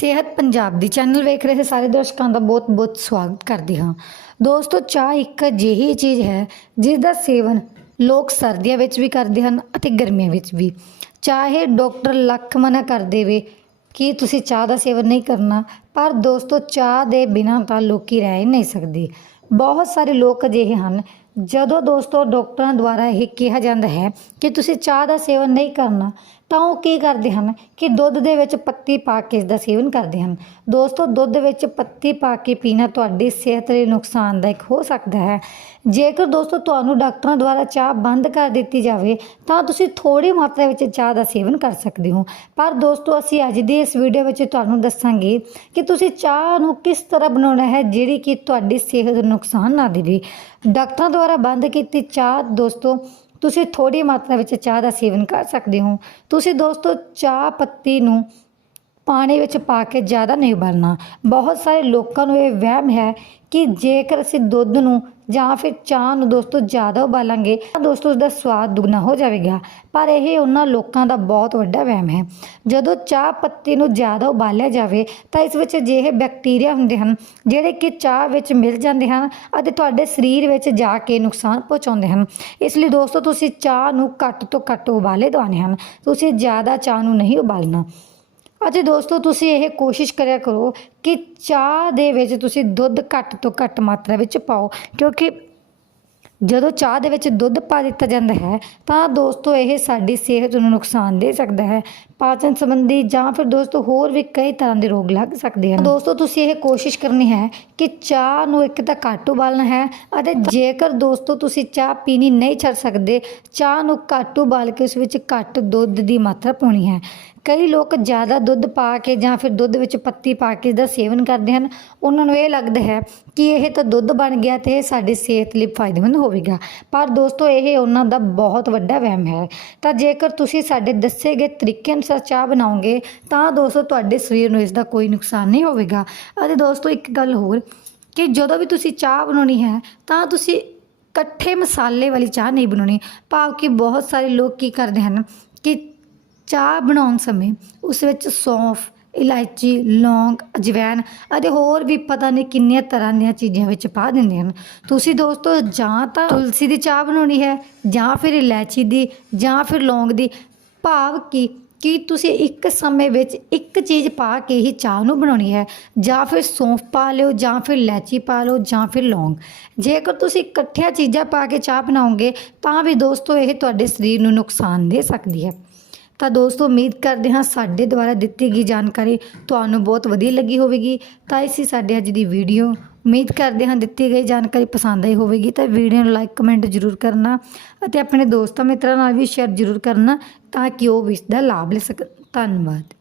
ਸਿਹਤ ਪੰਜਾਬ ਦੀ ਚੈਨਲ ਵੇਖ ਰਹੇ ਸਾਰੇ ਦਰਸ਼ਕਾਂ ਦਾ ਬਹੁਤ-ਬਹੁਤ ਸਵਾਗਤ ਕਰਦੇ ਹਾਂ। ਦੋਸਤੋ, ਚਾਹ ਇੱਕ ਅਜਿਹੀ ਚੀਜ਼ ਹੈ ਜਿਸ ਦਾ ਸੇਵਨ ਲੋਕ ਸਰਦੀਆਂ ਵਿੱਚ ਵੀ ਕਰਦੇ ਹਨ ਅਤੇ ਗਰਮੀਆਂ ਵਿੱਚ ਵੀ। ਚਾਹੇ ਡਾਕਟਰ ਲੱਖ ਮਨਾ ਕਰ ਦੇਵੇ ਕਿ ਤੁਸੀਂ ਚਾਹ ਦਾ ਸੇਵਨ ਨਹੀਂ ਕਰਨਾ, ਪਰ ਦੋਸਤੋ, ਚਾਹ ਦੇ ਬਿਨਾਂ ਤਾਂ ਲੋਕੀ ਰਹਿ ਹੀ ਨਹੀਂ ਸਕਦੇ। ਬਹੁਤ ਸਾਰੇ ਲੋਕ ਅਜਿਹੇ ਹਨ ਜਦੋਂ ਦੋਸਤੋ ਡਾਕਟਰਾਂ ਦੁਆਰਾ ਇਹ ਕਿਹਾ ਜਾਂਦਾ ਹੈ ਕਿ ਤੁਸੀਂ ਚਾਹ ਦਾ ਸੇਵਨ ਨਹੀਂ ਕਰਨਾ, ਤਾਂ ਉਹ ਕੀ ਕਰਦੇ ਹਨ ਕਿ ਦੁੱਧ ਦੇ ਵਿੱਚ ਪੱਤੀ ਪਾ ਕੇ ਇਸ ਦਾ ਸੇਵਨ ਕਰਦੇ ਹਨ। ਦੋਸਤੋ, ਦੁੱਧ ਵਿੱਚ ਪੱਤੀ ਪਾ ਕੇ ਪੀਣਾ ਤੁਹਾਡੀ ਸਿਹਤ ਲਈ ਨੁਕਸਾਨਦਾਇਕ ਹੋ ਸਕਦਾ ਹੈ। ਜੇਕਰ ਦੋਸਤੋ ਤੁਹਾਨੂੰ ਡਾਕਟਰਾਂ ਦੁਆਰਾ ਚਾਹ ਬੰਦ ਕਰ ਦਿੱਤੀ ਜਾਵੇ, ਤਾਂ ਤੁਸੀਂ ਥੋੜੀ ਮਾਤਰਾ ਵਿੱਚ ਚਾਹ ਦਾ ਸੇਵਨ ਕਰ ਸਕਦੇ ਹੋ। ਪਰ ਦੋਸਤੋ, ਅਸੀਂ ਅੱਜ ਦੀ ਇਸ ਵੀਡੀਓ ਵਿੱਚ ਤੁਹਾਨੂੰ ਦੱਸਾਂਗੇ ਕਿ ਤੁਸੀਂ ਚਾਹ ਨੂੰ ਕਿਸ ਤਰ੍ਹਾਂ ਬਣਾਉਣਾ ਹੈ, ਜਿਹੜੀ ਕਿ ਤੁਹਾਡੀ ਸਿਹਤ ਨੂੰ ਨੁਕਸਾਨ ਨਾ ਦੇਵੇ। ਡਾਕਟਰਾਂ ਦੁਆਰਾ ਬੰਦ ਕੀਤੀ ਚਾਹ, ਦੋਸਤੋ, ਤੁਸੀਂ ਥੋੜੀ ਮਾਤਰਾ ਵਿੱਚ ਚਾਹ ਦਾ ਸੇਵਨ ਕਰ ਸਕਦੇ ਹੋ। ਤੁਸੀਂ ਦੋਸਤੋ, ਚਾਹ ਪੱਤੀ ਨੂੰ ਪਾਣੀ ਵਿੱਚ ਪਾ ਕੇ ਜ਼ਿਆਦਾ ਨਹੀਂ ਉਬਾਲਣਾ। ਬਹੁਤ ਸਾਰੇ ਲੋਕਾਂ ਨੂੰ ਇਹ ਵਹਿਮ ਹੈ ਕਿ ਜੇਕਰ ਅਸੀਂ ਦੁੱਧ ਨੂੰ ਜਾਂ ਫਿਰ ਚਾਹ ਨੂੰ ਦੋਸਤੋ ਜ਼ਿਆਦਾ ਉਬਾਲਾਂਗੇ ਤਾਂ ਦੋਸਤੋ ਉਸ ਦਾ ਸਵਾਦ ਦੁੱਗਣਾ ਹੋ ਜਾਵੇਗਾ। ਪਰ ਇਹ ਉਹਨਾਂ ਲੋਕਾਂ ਦਾ ਬਹੁਤ ਵੱਡਾ ਵਹਿਮ ਹੈ। ਜਦੋਂ ਚਾਹ ਪੱਤੀ ਨੂੰ ਜ਼ਿਆਦਾ ਉਬਾਲਿਆ ਜਾਵੇ ਤਾਂ ਇਸ ਵਿੱਚ ਅਜਿਹੇ ਬੈਕਟੀਰੀਆ ਹੁੰਦੇ ਹਨ ਜਿਹੜੇ ਕਿ ਚਾਹ ਵਿੱਚ ਮਿਲ ਜਾਂਦੇ ਹਨ ਅਤੇ ਤੁਹਾਡੇ ਸਰੀਰ ਵਿੱਚ ਜਾ ਕੇ ਨੁਕਸਾਨ ਪਹੁੰਚਾਉਂਦੇ ਹਨ। ਇਸ ਲਈ ਦੋਸਤੋ ਤੁਸੀਂ ਚਾਹ ਨੂੰ ਘੱਟ ਤੋਂ ਘੱਟ ਉਬਾਲੇ ਦਵਾਣੇ ਹਨ। ਤੁਸੀਂ ਜ਼ਿਆਦਾ ਚਾਹ ਨੂੰ ਨਹੀਂ ਉਬਾਲਣਾ। ਅਤੇ ਦੋਸਤੋ, ਤੁਸੀਂ ਇਹ ਕੋਸ਼ਿਸ਼ ਕਰਿਆ ਕਰੋ ਕਿ ਚਾਹ ਦੇ ਵਿੱਚ ਤੁਸੀਂ ਦੁੱਧ ਘੱਟ ਤੋਂ ਘੱਟ ਮਾਤਰਾ ਵਿੱਚ ਪਾਓ, ਕਿਉਂਕਿ ਜਦੋਂ ਚਾਹ ਦੇ ਵਿੱਚ ਦੁੱਧ ਪਾ ਦਿੱਤਾ ਜਾਂਦਾ ਹੈ, ਤਾਂ ਦੋਸਤੋ ਇਹ ਸਾਡੀ ਸਿਹਤ ਨੂੰ ਨੁਕਸਾਨ ਦੇ ਸਕਦਾ ਹੈ। ਪਾਚਨ ਸੰਬੰਧੀ ਜਾਂ ਫਿਰ ਦੋਸਤੋ ਹੋਰ ਵੀ ਕਈ ਤਰ੍ਹਾਂ ਦੇ ਰੋਗ ਲੱਗ ਸਕਦੇ ਹਨ। ਦੋਸਤੋ, ਤੁਸੀਂ ਇਹ ਕੋਸ਼ਿਸ਼ ਕਰਨੀ ਹੈ ਕਿ ਚਾਹ ਨੂੰ ਇੱਕ ਤਾਂ ਘੱਟ ਉਬਾਲਣਾ ਹੈ ਅਤੇ ਜੇਕਰ ਦੋਸਤੋ ਤੁਸੀਂ ਚਾਹ ਪੀਣੀ ਨਹੀਂ ਛੱਡ ਸਕਦੇ, ਚਾਹ ਨੂੰ ਘੱਟ ਉਬਾਲ ਕੇ ਉਸ ਵਿੱਚ ਘੱਟ ਦੁੱਧ ਦੀ ਮਾਤਰਾ ਪਾਉਣੀ ਹੈ। ਕਈ ਲੋਕ ਜ਼ਿਆਦਾ ਦੁੱਧ ਪਾ ਕੇ ਜਾਂ ਫਿਰ ਦੁੱਧ ਵਿੱਚ ਪੱਤੀ ਪਾ ਕੇ ਇਸਦਾ ਸੇਵਨ ਕਰਦੇ ਹਨ। ਉਹਨਾਂ ਨੂੰ ਇਹ ਲੱਗਦਾ ਹੈ ਕਿ ਇਹ ਤਾਂ ਦੁੱਧ ਬਣ ਗਿਆ ਤੇ ਇਹ ਸਾਡੀ ਸਿਹਤ ਲਈ ਫਾਇਦੇਮੰਦ ਹੋਵੇਗਾ। ਪਰ ਦੋਸਤੋ, ਇਹ ਉਹਨਾਂ ਦਾ ਬਹੁਤ ਵੱਡਾ ਵਹਿਮ ਹੈ। ਤਾਂ ਜੇਕਰ ਤੁਸੀਂ ਸਾਡੇ ਦੱਸੇ ਗਏ ਤਰੀਕੇ ਅਨੁਸਾਰ ਚਾਹ ਬਣਾਓਗੇ, ਤਾਂ ਦੋਸਤੋ, ਤੁਹਾਡੇ ਸਰੀਰ ਨੂੰ ਇਸ ਦਾ ਕੋਈ ਨੁਕਸਾਨ ਨਹੀਂ ਹੋਵੇਗਾ। ਅਤੇ ਦੋਸਤੋ, ਇੱਕ ਗੱਲ ਹੋਰ ਕਿ ਜਦੋਂ ਵੀ ਤੁਸੀਂ ਚਾਹ ਬਣਾਉਣੀ ਹੈ, ਤਾਂ ਤੁਸੀਂ ਇਕੱਠੇ ਮਸਾਲੇ ਵਾਲੀ ਚਾਹ ਨਹੀਂ ਬਣਾਉਣੀ। ਭਾਵ ਕਿ ਬਹੁਤ ਸਾਰੇ ਲੋਕ ਕੀ ਕਰਦੇ ਹਨ ਕਿ ਚਾਹ ਬਣਾਉਣ ਸਮੇਂ ਉਸ ਵਿੱਚ ਸੌਂਫ ਇਲਾਇਚੀ, ਲੌਂਗ, ਅਜਵੈਨ ਅਤੇ ਹੋਰ ਵੀ ਪਤਾ ਨਹੀਂ ਕਿੰਨੀਆਂ ਤਰ੍ਹਾਂ ਦੀਆਂ ਚੀਜ਼ਾਂ ਵਿੱਚ ਪਾ ਦਿੰਦੇ ਹਨ। ਤੁਸੀਂ ਦੋਸਤੋ, ਜਾਂ ਤਾਂ ਤੁਲਸੀ ਦੀ ਚਾਹ ਬਣਾਉਣੀ ਹੈ, ਜਾਂ ਫਿਰ ਇਲਾਇਚੀ ਦੀ, ਜਾਂ ਫਿਰ ਲੌਂਗ ਦੀ। ਭਾਵ ਕਿ? ਕਿ ਤੁਸੀਂ ਇੱਕ ਸਮੇਂ ਵਿੱਚ ਇੱਕ ਚੀਜ਼ ਪਾ ਕੇ ਹੀ ਚਾਹ ਨੂੰ ਬਣਾਉਣੀ ਹੈ? ਜਾਂ ਫਿਰ ਸੌਂਫ ਪਾ ਲਿਓ, ਜਾਂ ਫਿਰ ਇਲਾਇਚੀ ਪਾ ਲਓ, ਜਾਂ ਫਿਰ ਲੌਂਗ? ਜੇਕਰ ਤੁਸੀਂ ਇਕੱਠੀਆਂ ਚੀਜ਼ਾਂ ਪਾ ਕੇ ਚਾਹ ਬਣਾਓਗੇ, ਤਾਂ ਵੀ ਦੋਸਤੋ, ਇਹ ਤੁਹਾਡੇ ਸਰੀਰ ਨੂੰ ਨੁਕਸਾਨ ਦੇ ਸਕਦੀ ਹੈ। ਤਾਂ ਦੋਸਤੋ, ਉਮੀਦ ਕਰਦੇ ਹਾਂ ਸਾਡੇ ਦੁਆਰਾ ਦਿੱਤੀ ਗਈ ਜਾਣਕਾਰੀ ਤੁਹਾਨੂੰ ਬਹੁਤ ਵਧੀਆ ਲੱਗੀ ਹੋਵੇਗੀ। ਤਾਂ ਇਸੀ ਸਾਡੇ ਅੱਜ ਦੀ ਵੀਡੀਓ, ਉਮੀਦ ਕਰਦੇ ਹਾਂ ਦਿੱਤੀ ਗਈ ਜਾਣਕਾਰੀ ਪਸੰਦ ਆਈ ਹੋਵੇਗੀ। ਤਾਂ ਵੀਡੀਓ ਨੂੰ ਲਾਈਕ ਕਮੈਂਟ ਜ਼ਰੂਰ ਕਰਨਾ ਅਤੇ ਆਪਣੇ ਦੋਸਤਾਂ ਮਿੱਤਰਾਂ ਨਾਲ ਵੀ ਸ਼ੇਅਰ ਜ਼ਰੂਰ ਕਰਨਾ ਤਾਂ ਕਿ ਉਹ ਇਸ ਦਾ ਲਾਭ ਲੈ ਸਕਣ। ਧੰਨਵਾਦ।